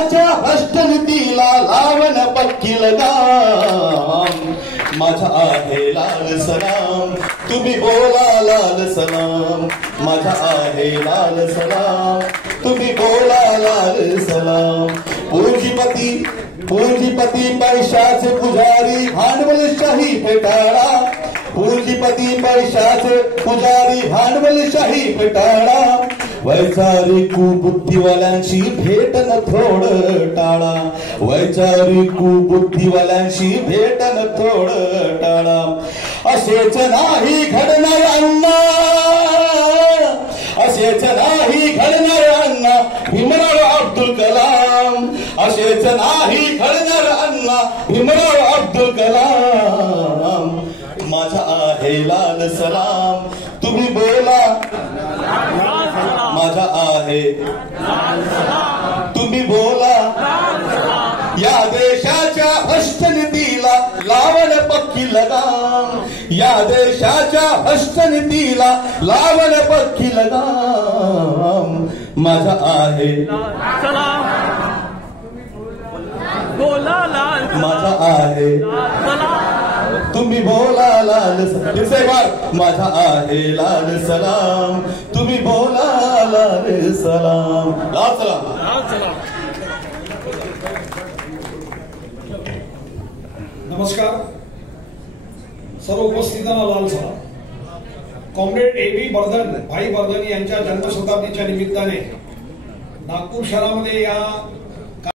देशाच्या हस्तनीतीला लावण पक्की लगाम माझा आहे लाल सलाम तुम्ही बोला लाल सलाम माझा आहे लाल सलाम तुम्ही बोला लाल सलाम पूंजीपती पैशाचे पुजारी भांडवलशाही फेटाळा पूंजीपती पैशाचे पुजारी भांडवलशाही फेटाळा वैचारिक कुबुद्धीवाल्यांशी भेटन थोडं टाळा वैचारिक कुबुद्धीवाल्यांशी भेटन थोडं टाळा असेच नाही घडणार अण्णा असेच नाही घडणार अण्णा भीमराव अब्दुल कलाम असेच नाही घडणार अण्णा भीमराव अब्दुल कलाम माझा आहे लाल सलाम तुम्ही बोला माझा आहे तुम्ही बोला या देशाच्या हस्तनीतीला लावण पक्की लगाम या देशाच्या हस्तनीतीला लावण पक्की लगाम माझा आहे माझा आहे तुम्ही बोला लाल सलाम माझा आहे लाल सलाम तुम्ही बोला लाल सलाम लाल सलाम। नमस्कार सर्व उपस्थितांना लाल सलाम। Comrade AB. बर्धन भाई बर्धन यांच्या जन्मशताब्दीच्या निमित्ताने नागपूर शहरामध्ये या